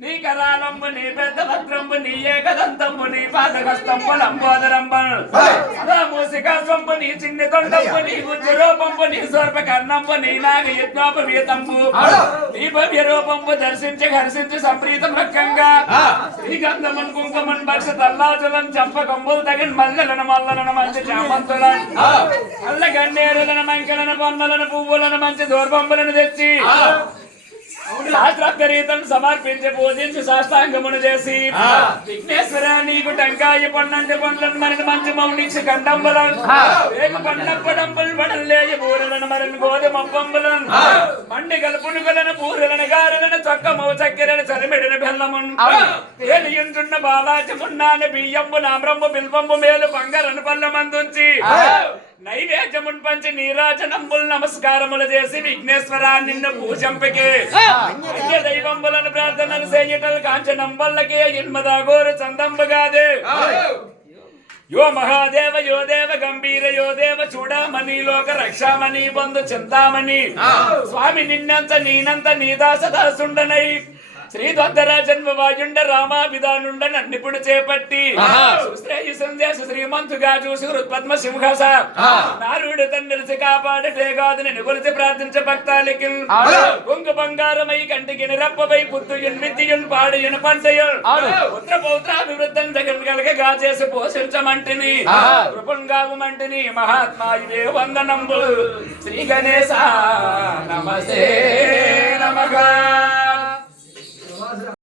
నీ కరాలంబు నీ పెద్ద భద్రంబు నీ ఏకదంతంబు నీ పాదకస్తంబు లంబోదరంబు సదా మూసికాస్వంబు నీ చిన్ని తొండంబు నీ గుజ్జు రూపంబు నీ సోర్ప కర్ణంబు నీ నాగ యజ్ఞోపవీతంబు నీ భవ్య రూపంబు దర్శించి హర్షించి సంప్రీతం రక్కంగా శ్రీగంధమన్ కుంకుమన్ బర్ష తల్లాజులన్ చంపకంబులు తగిన మల్లెలను మల్లలను మంచి చామంతులను అల్ల గన్నేరులను మంకెలను బొమ్మలను పువ్వులను మంచి దూర్బంబులను తెచ్చి శాస్త్రార్థరీతం సమర్పించి పూజించి సాష్టాంగమును చేసి విఘ్నేశ్వర నీకు టంకాయ పండంటి పండ్లను మరిని మంచి మౌనిక్షి కండంబులను వేగు పండంపడంబులు వడల్లేయ బూరెలను మరిని గోధుమ పంబులను మండి గలుపునుగలను పూరెలను గారెలను చొక్కమౌ చక్కెరను చరిమిడిన బెల్లమును తేలియుంటున్న బాలాచమున్నాను బియ్యంబు నామ్రంబు బిల్వంబు మేలు బంగారను పల్లమందుంచి నైవేద్యమును పంచి నీరాజనంబులు నమస్కారములు చేసి విఘ్నేశ్వరా నిన్ను పూజంపికే దైవంబులను ప్రార్థనలు చేయటలు కాంచనంబల్లకే ఇన్మదాగోరు చందంబుగాదే యో మహాదేవ యో దేవ గంభీర యో దేవ చూడమని లోక రక్షామణి బంధు చింతామణి స్వామి నిన్నంత నీనంత నీదాస దాసుండనై శ్రీద్వర జన్మవాయుండ రామాభిధానుండ నన్నిపుడు చేపట్టి సుశ్రేయ సందేశ శ్రీమంతుగా చూసి హృత్పద్మ సింహస నారుడు తన్నిలిసి కాపాడటే కాదు నేను కొలిసి ప్రార్థించ భక్తాలికి కొంగు బంగారమై కంటికి నిరప్పవై పుత్తుయున్ మిత్తియున్ పాడియున్ పంటయున్ పుత్ర పౌత్రాభివృద్ధం జగన్ కలగగా చేసి పోషించమంటిని కృపంగావుమంటిని మహాత్మా ఇదే వందనంబు శ్రీ గణేశ నమస్తే నమః.